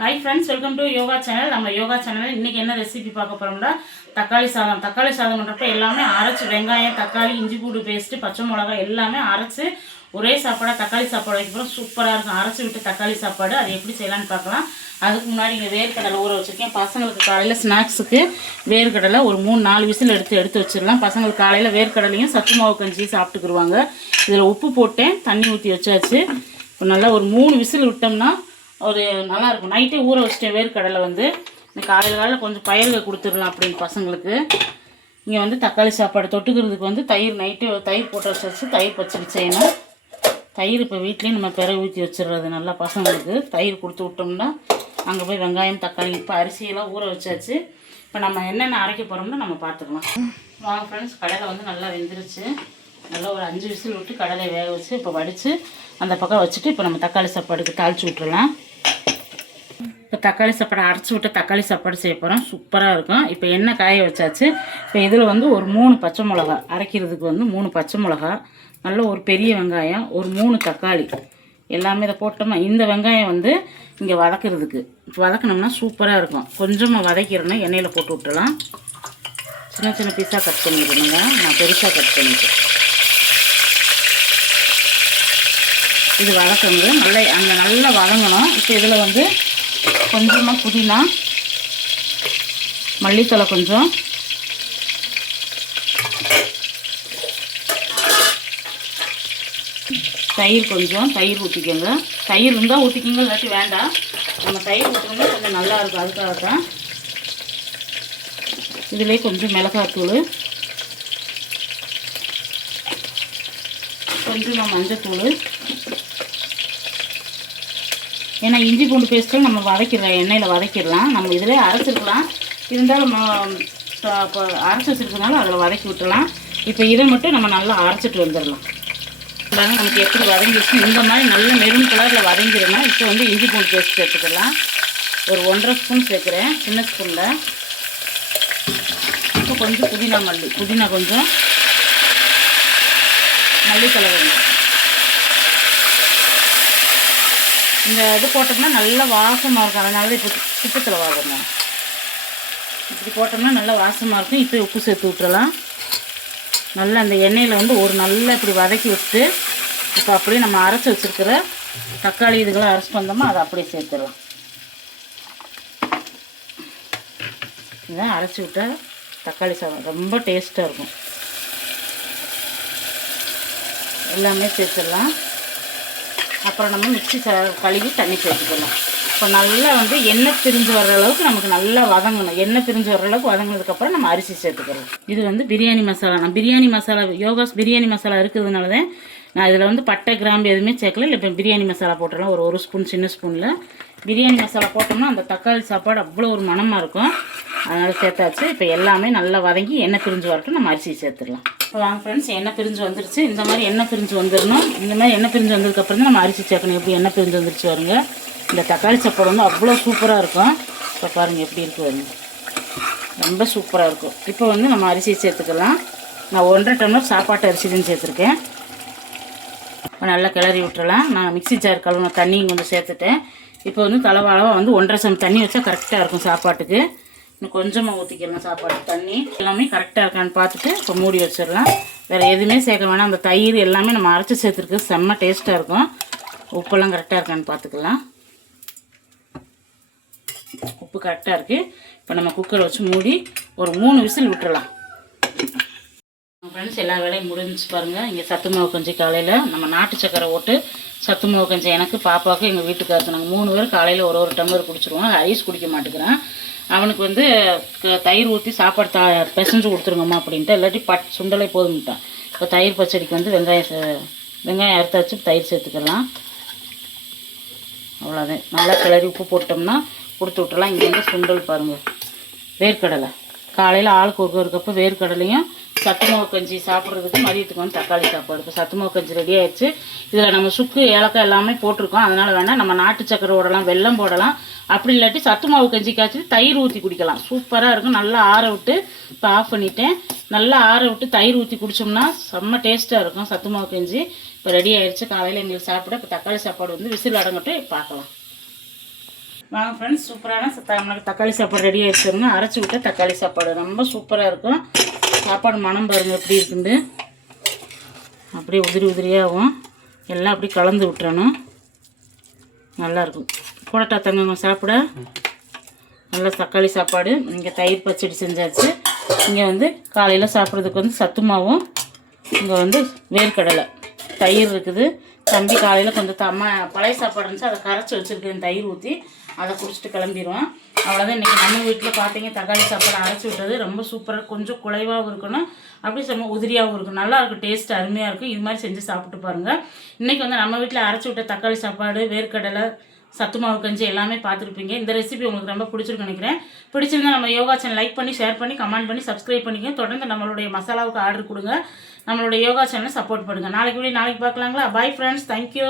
Hi friends, welcome to yoga channel. நம்ம யோகா சேனலில் இன்றைக்கி என்ன ரெசிபி பார்க்க போகிறோம்னா தக்காளி சாதம். தக்காளி சாதம் பண்ணுறப்ப எல்லாமே அரைச்சி வெங்காயம், தக்காளி, இஞ்சி பூண்டு பேஸ்ட்டு, பச்சை மிளகாய் எல்லாமே அரைச்சி ஒரே சாப்பாடாக தக்காளி சாப்பாடு வைக்கிறோம். சூப்பராக இருக்கும். அரைச்சி விட்டு தக்காளி சாப்பாடு அது எப்படி செய்யலான்னு பார்க்கலாம். அதுக்கு முன்னாடி இங்கே வேர்க்கடலை ஊற வச்சுருக்கேன். பசங்களுக்கு காலையில் ஸ்நாக்ஸுக்கு வேர்க்கடலை ஒரு 3-4 விசில் எடுத்து வச்சிடலாம். பசங்களுக்கு காலையில் வேர்க்கடலையும் சத்து மாவு கஞ்சி சாப்பிட்டுக்குருவாங்க. இதில் உப்பு போட்டேன், தண்ணி ஊற்றி வச்சாச்சு. இப்போ நல்லா ஒரு 3 விசில் விட்டோம்னா ஒரு நல்லாயிருக்கும். நைட்டே ஊற வச்சிட்டேன் வேர்க்கடலை இன்னைக்கு காலையில் கொஞ்சம் பயிர்கள் கொடுத்துடலாம் அப்படின்னு பசங்களுக்கு. இங்கே தக்காளி சாப்பாடு தொட்டுக்கிறதுக்கு தயிர் நைட்டு தயிர் போட்டு வச்சு தயிர் பச்சடி செய்யணும். தயிர் இப்போ வீட்லேயும் நம்ம பிற ஊற்றி வச்சிடுறது நல்லா பசங்களுக்கு. தயிர் கொடுத்து விட்டோம்னா அங்கே போய் வெங்காயம், தக்காளி, இப்போ அரிசியெல்லாம் ஊற வச்சாச்சு. இப்போ நம்ம என்னென்ன அரைக்க போகிறோம்னு நம்ம பார்த்துக்கலாம். வாங்க ஃப்ரெண்ட்ஸ், கடலை நல்லா வெந்துருச்சு. நல்லா ஒரு 5 விசில் விட்டு கடலை வேக வச்சு இப்போ வடித்து அந்த பக்கம் வச்சுட்டு இப்போ நம்ம தக்காளி சாப்பாடுக்கு தாளித்து விட்டுறலாம். இப்போ தக்காளி சாப்பாடு அரைச்சி விட்டு தக்காளி சாப்பாடு செய்ய போகிறோம். சூப்பராக இருக்கும். இப்போ எண்ணெய் காய வச்சாச்சு. இப்போ இதில் ஒரு 3 பச்சை மிளகா அரைக்கிறதுக்கு 3 பச்சை மிளகா, நல்ல ஒரு பெரிய வெங்காயம், ஒரு 3 தக்காளி எல்லாமே இதை போட்டோம்னா இந்த வெங்காயம் இங்கே வதக்கிறதுக்கு வதக்கினோம்னா சூப்பராக இருக்கும். கொஞ்சமாக வதக்கிறோன்னா எண்ணெயில் போட்டு விட்டுலாம். சின்ன சின்ன பீஸாக கட் பண்ணிடணுங்க. நான் பெருசாக கட் பண்ணிட்டேன். இது வதக்குங்க நல்லா வதங்கணும். இப்போ இதில் கொஞ்சமாக புதினா, மல்லித்தலை கொஞ்சம், தயிர் கொஞ்சம், தயிர் ஊற்றிக்கோங்க. தயிர் இருந்தால் ஊற்றிக்கோங்க, இல்லாட்டி வேண்டாம். நம்ம தயிர் ஊற்றணும்னா கொஞ்சம் நல்லாயிருக்கும். அதுக்காக தான். இதிலே கொஞ்சம் மிளகாத்தூள், கொஞ்சம் மஞ்சத்தூள். ஏன்னா இஞ்சி பூண்டு பேஸ்ட்டும் நம்ம வதக்கிடலாம், எண்ணெயில் வதக்கிடலாம். நம்ம இதில் அரைச்சிருக்கலாம். இருந்தாலும் இப்போ அரைச்சி வச்சுருக்கனால அதில் வதக்கி விட்டுலாம். இப்போ இதை மட்டும் நம்ம நல்லா அரைச்சிட்டு வந்துடலாம். நமக்கு எப்படி வதங்கிடுச்சு இந்த மாதிரி நல்ல மெரூன் கலரில் வதங்கிடணும். இப்போ இஞ்சி பூண்டு பேஸ்ட் சேர்த்துக்கலாம். ஒரு 1.5 ஸ்பூன் சேர்க்குறேன், சின்ன ஸ்பூனில். இப்போ கொஞ்சம் புதினா கொஞ்சம், மல்லித்தலை கொஞ்சம். இந்த இது போட்டோம்னா நல்லா வாசமாக இருக்கும். அதனால இப்போ சிப்பத்தில் வாங்கணும். இப்படி போட்டோம்னா நல்லா வாசமாக இருக்கும். இப்போ உப்பு சேர்த்து விட்டுறலாம். நல்லா அந்த எண்ணெயில் ஒரு நல்லா இப்படி வதக்கி விட்டு இப்போ அப்படியே நம்ம அரைச்சி வச்சுருக்கிற தக்காளி இதுக்கெல்லாம் அரைச்சிட்டு வந்தோம்னா அதை அப்படியே சேர்த்துடலாம். இதுதான் அரைச்சி விட்ட தக்காளி சாதம். ரொம்ப டேஸ்ட்டாக இருக்கும். எல்லாமே சேர்த்துடலாம். அப்புறம் நம்ம மிக்ஸி கழுவி தண்ணி சேர்த்துக்கலாம். இப்போ நல்லா எண்ணெய் பிரிஞ்சு வர்ற அளவுக்கு நமக்கு நல்லா வதங்கணும். எண்ணெய் பிரிஞ்சு வர்ற அளவுக்கு வதங்கினதுக்கப்புறம் நம்ம அரிசி சேர்த்துக்கலாம். இது பிரியாணி மசாலா. நான் பிரியாணி மசாலா, யோகாஸ் பிரியாணி மசாலா இருக்கிறதுனால தான் நான் இதில் பட்டை, கிராம்பு எதுவுமே சேர்க்கல. இல்லை இப்போ பிரியாணி மசாலா போட்டுடலாம். ஒரு ஸ்பூன், சின்ன ஸ்பூனில் பிரியாணி மசாலா போட்டோம்னா அந்த தக்காளி சாப்பாடு அவ்வளோ ஒரு மணமாக இருக்கும். அதனால் சேர்த்தாச்சு. இப்போ எல்லாமே நல்லா வதங்கி எண்ணெய் பிரிஞ்சு வரட்டும். நம்ம அரிசி சேர்த்துடலாம். இப்போ வாங்க ஃப்ரெண்ட்ஸ், எண்ணெய் பிரிஞ்சு வந்துருச்சு. இந்த மாதிரி எண்ணெய் பிரிஞ்சு வந்துடணும். இந்த மாதிரி எண்ணெய் பிரிஞ்சு வந்ததுக்கப்புறம் தான் நம்ம அரிசி சேர்க்கணும். எப்படி எண்ணெய் பிரிஞ்சு வந்துருச்சு வருங்க. இந்த தக்காளி சாப்பாடு அவ்வளோ சூப்பராக இருக்கும். இப்போ பாருங்கள் எப்படி இருக்கு வருங்க. ரொம்ப சூப்பராக இருக்கும். இப்போ நம்ம அரிசியை சேர்த்துக்கலாம். நான் 1.5 டம்ளர் சாப்பாட்டு அரிசி தான் சேர்த்துருக்கேன். இப்போ நல்லா கிளறி விட்டுறலாம். நான் மிக்ஸி ஜார் கழுவுன தண்ணியும் கொஞ்சம் சேர்த்துட்டேன். இப்போ தலைவாழவா 1.5 சம் தண்ணி வச்சா கரெக்டாக இருக்கும் சாப்பாட்டுக்கு. இன்னும் கொஞ்சமாக ஊற்றிக்கலாம் சாப்பாடு தண்ணி. எல்லாமே கரெக்டாக இருக்கான்னு பார்த்துட்டு இப்போ மூடி வச்சிடலாம். வேறு எதுவுமே சேர்க்க வேணாம். அந்த தயிர் எல்லாமே நம்ம அரைச்சி சேர்த்துருக்கு. செம்ம டேஸ்ட்டாக இருக்கும். உப்பெல்லாம் கரெக்டாக இருக்கான்னு பார்த்துக்கலாம். உப்பு கரெக்டாக இருக்குது. இப்போ நம்ம குக்கரை வச்சு மூடி ஒரு 3 விசில் விட்டுறலாம். ஃப்ரெண்ட்ஸ், எல்லா வேலையும் முடிஞ்சிச்சு பாருங்கள். இங்கே சத்து மாவு கஞ்சி காலையில் நம்ம நாட்டு சக்கரை போட்டு சத்து மாவு கஞ்சி எனக்கு, பாப்பாவுக்கு, எங்கள் வீட்டுக்காருக்கு நாங்கள் 3 பேர் காலையில் ஒரு டம்ளர் குடிச்சிருவோம். ஐஸ் குடிக்க மாட்டேங்கிறேன். அவனுக்கு தயிர் ஊற்றி சாப்பாடு பிசைஞ்சு கொடுத்துருங்கம்மா அப்படின்ட்டு. இல்லாட்டி சுண்டலை போதும்ட்டான். இப்போ தயிர் பச்சடிக்கு வெங்காயம் அறுத்து வச்சு தயிர் சேர்த்துக்கலாம். அவ்வளோதான். நல்லா கிளறி உப்பு போட்டோம்னா கொடுத்து விட்டுலாம். இங்கே சுண்டல் பாருங்கள், வேர்க்கடலை. காலையில் ஆளுக்கு ஒரு கப்பு வேர்க்கடலையும் சத்து மாவு கஞ்சி சாப்பிட்றதுக்கு மதியத்துக்கு தக்காளி சாப்பாடு. இப்போ சத்து மாவு கஞ்சி ரெடி ஆகிடுச்சு. இதில் நம்ம சுக்கு, ஏலக்காய் எல்லாமே போட்டிருக்கோம். அதனால் வேணால் நம்ம நாட்டு சக்கரை போடலாம், வெல்லம் போடலாம். அப்படி இல்லாட்டி சத்து மாவு கஞ்சி காய்ச்சி தயிர் ஊற்றி குடிக்கலாம். சூப்பராக இருக்கும். நல்லா ஆற விட்டு இப்போ ஆஃப் பண்ணிவிட்டேன். நல்லா ஆற விட்டு தயிர் ஊற்றி குடித்தோம்னா செம்ம டேஸ்ட்டாக இருக்கும் சத்து மாவு கஞ்சி. இப்போ ரெடி ஆகிடுச்சு. காலையில் எங்களுக்கு சாப்பிட இப்போ தக்காளி சாப்பாடு விசில் அடங்கட்டு பார்க்கலாம். வாங்க ஃப்ரெண்ட்ஸ், சூப்பரான நம்மளுக்கு தக்காளி சாப்பாடு ரெடி ஆகிடுச்சுங்க. அரைச்சி விட்ட தக்காளி சாப்பாடு ரொம்ப சூப்பராக இருக்கும். சாப்பாடு மனம் பாருங்கள் எப்படி இருக்குண்டு. அப்படியே உதிரி உதிரியாகவும் எல்லாம் அப்படி கலந்து விட்டுறணும். நல்லாயிருக்கும். போடட்டா தங்கங்க சாப்பிட. நல்லா தக்காளி சாப்பாடு. இங்கே தயிர் பச்சடி செஞ்சாச்சு. இங்கே வந்து காலையில் சாப்பிட்றதுக்கு வந்து சத்து மாவும், இங்கே வந்து வேர்க்கடலை, தயிர் இருக்குது. தம்பி காலையில் கொஞ்சம் பழைய சாப்பாடு இருந்துச்சு, அதை கரைச்சி வச்சுருக்கேன். தயிர் ஊற்றி அதை குடிச்சிட்டு கிளம்பிடுவோம். அவ்வளோதான். இன்றைக்கி நம்ம வீட்டில் பார்த்தீங்க தக்காளி சாப்பாடு அரைச்சி விட்டது ரொம்ப சூப்பராக, கொஞ்சம் குலைவாகவும் இருக்கணும், அப்படி செம்ம உதிரியாகவும் இருக்கும். நல்லாயிருக்கும், டேஸ்ட் அருமையாக இருக்கும். இது மாதிரி செஞ்சு சாப்பிட்டு பாருங்கள். இன்றைக்கி வந்து நம்ம வீட்டில் அரைச்சி விட்ட தக்காளி சாப்பாடு, வேர்க்கடலை, சத்து மாவு கஞ்சி எல்லாமே பார்த்துருப்பீங்க. இந்த ரெசிபி உங்களுக்கு ரொம்ப பிடிச்சிருக்குன்னு நினைக்கிறேன். பிடிச்சிருந்தா நம்ம யோகா சேனல் லைக் பண்ணி, ஷேர் பண்ணி, கமெண்ட் பண்ணி, சப்ஸ்கிரைப் பண்ணிக்கோங்க. தொடர்ந்து நம்மளுடைய மசாலாவுக்கு ஆர்டர் கொடுங்க. நம்மளுடைய யோகா சேனலை சப்போர்ட் பண்ணுங்கள். நாளைக்கு பார்க்கலாங்களா? Bye friends, thank you.